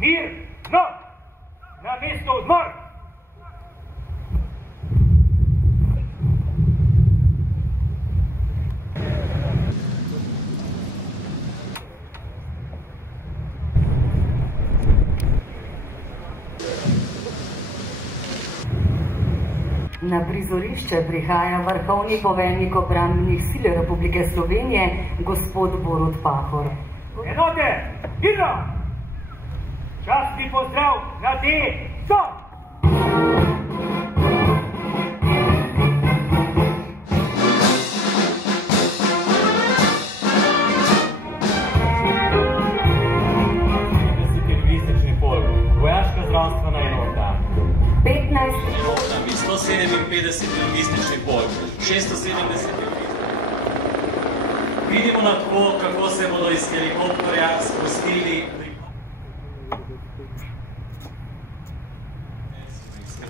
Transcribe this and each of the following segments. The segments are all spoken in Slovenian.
Mir, no! Na mesto odmor! Na prizorišče prihaja vrhovni poveljnik obrambnih sil Republike Slovenije, gospod Borut Pahor. Enote, mirno! Častni pozdrav na D-ZO! Vojaška zdravstvena enota. 15. 157 logistični polk, 670 ljudi. Vidimo na tko, kako se bodo iz helikopterja spustili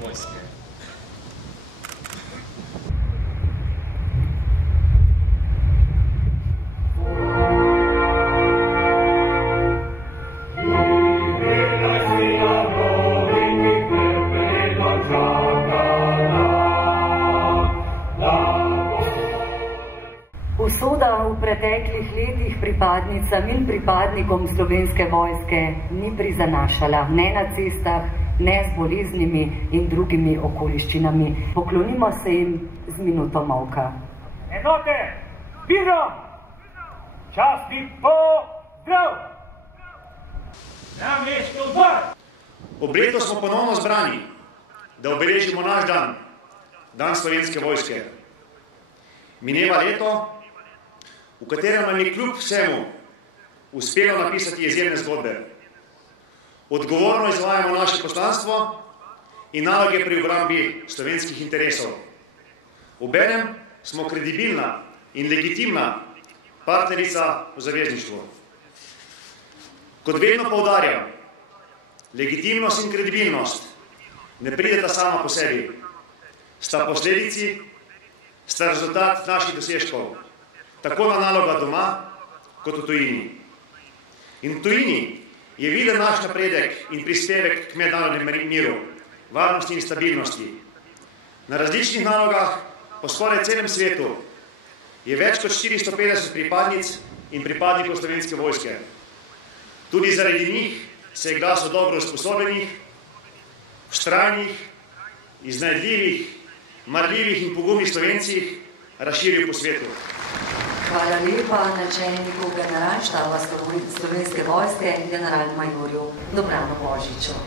vojske. Usoda v preteklih letih pripadnicam in pripadnikom Slovenske vojske ni prizanašala ne na cestah, ne z boleznimi in drugimi okoliščinami. Poklonimo se jim z minuto molka. Enote, mirno! Častni pozdrav! Na mesto odmor! Ob letu smo ponovno zbrani, da obeležimo naš dan, dan Slovenske vojske. Mineva leto, v katerem nam je kljub vsemu uspelo napisati izjemne zgodbe. Odgovorno izvajamo naše poslanstvo in naloge pri obrambi slovenskih interesov. Obenem smo kredibilna in legitimna partnerica v zavezništvu. Kot vedno poudarjam, legitimnost in kredibilnost ne prideta sama po sebi. Sta posledici, sta rezultat naših dosežkov, tako na naloga doma, kot v tujini. In v tujini je viden naš napredek in prispevek k mednarodnemu miru, varnosti in stabilnosti. Na različnih nalogah po skoraj celem svetu je več kot 450 pripadnic in pripadnikov Slovenske vojske. Tudi zaradi njih se je glas o dobro usposobljenih, vztrajnih, iznajdljivih, marljivih in pogumnih Slovencih razširil po svetu. Hvala lepa načelniku generalštaba Slovenske vojske, generalmajorju Dobranu Božiču.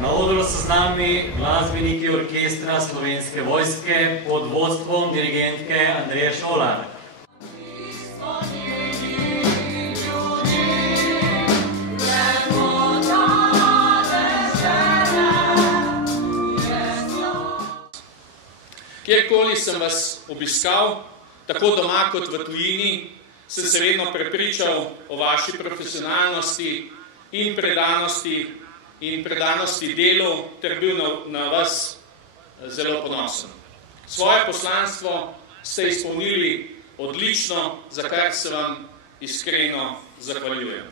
Na odru so z nami glasbeniki orkestra Slovenske vojske pod vodstvom dirigentke Andreje Šolar. Kjerkoli sem vas obiskal, tako doma kot v tujini, sem se vedno prepričal o vaši profesionalnosti in predanosti delu, ter bil na vas zelo ponosen. Svoje poslanstvo ste izpolnili odlično, za kar se vam iskreno zahvaljujem.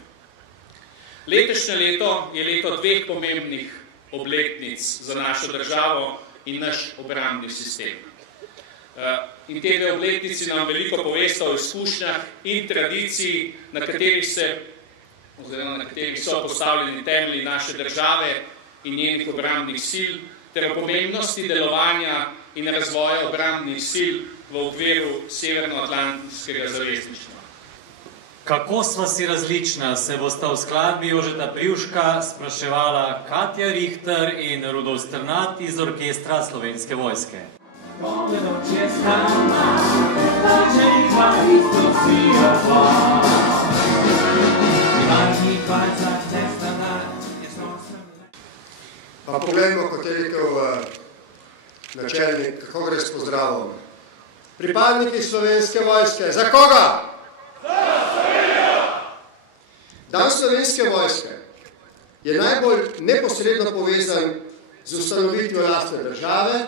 Letošnje leto je leto dveh pomembnih obletnic za našo državo in naš obrambni sistem. In te dve obletnici nam veliko povesta o izkušnjah in tradiciji, na katerih so postavljeni temelji naše države in njenih obrambnih sil, ter o pomembnosti delovanja in razvoja obrambnih sil v okviru Severnoatlantskega zavezništva. Kako sva si različna, se bosta v skladbi Jožeta Privška spraševala Katja Richter in Rudolf Strnad iz orkestra Slovenske vojske. Pa poglejmo, kot je rekel načelnik, kako gre s pozdravom. Pripadniki Slovenske vojske, za koga? Dan Slovenske vojske je najbolj neposredno povezan z ustanovitvijo lastne države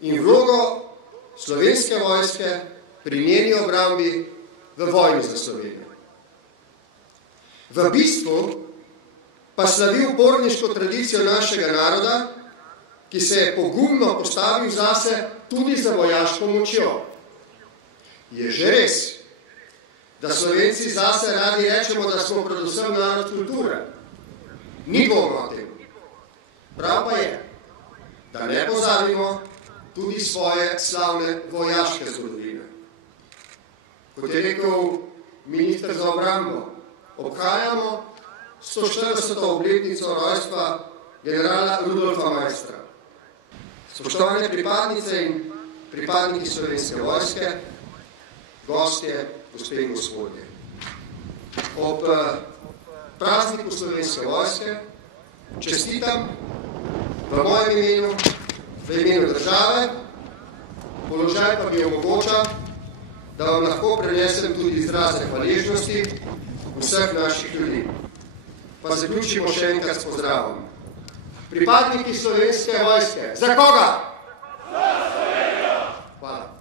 in vlogo Slovenske vojske pri njeni obrambi v vojni za Slovenijo. v bistvu pa slavi uporniško tradicijo našega naroda, ki se je pogumno postavil zase tudi za vojaško močjo. Je že res, da Slovenci zase radi rečemo, da smo predvsem narod kulture. Ni dvoma o tem. Prav pa je, da ne pozabimo tudi svoje slavne vojaške zgodovine. Kot je rekel minister za obrambo, obhajamo 140. obletnico rojstva generala Rudolfa Maistra. Spoštovane pripadnice in pripadniki Slovenske vojske, gostje, gospe in gospodje. Ob prazniku Slovenske vojske čestitam v mojem imenu, v imenu države, položaj pa mi omogoča, da vam lahko prenesem tudi izraze hvaležnosti vseh naših ljudi. Pa zaključimo še enkrat s pozdravom. Pripadniki Slovenske vojske, za koga? Za Slovenijo! Hvala.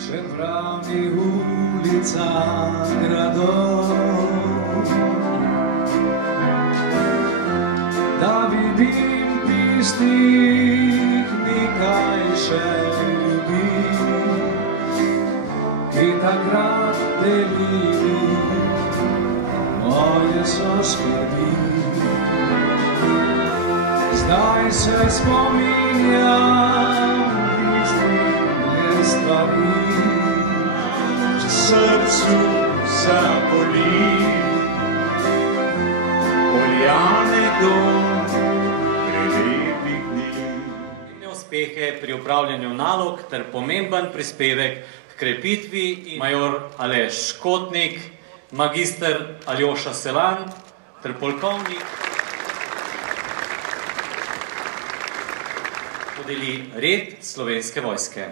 Čepravnih ulicah gradov, da vidim tistih nekaj še ljudi, ki takrat delili moje so skrbi. Zdaj se spominjam tistih stvari, v srcu zaboli, poljane dom prelepih dni. Uspehe pri upravljanju nalog ter pomemben prispevek k krepitvi in major Aleš Škotnik, magister Aljoša Selan ter polkovnik podeli red Slovenske vojske.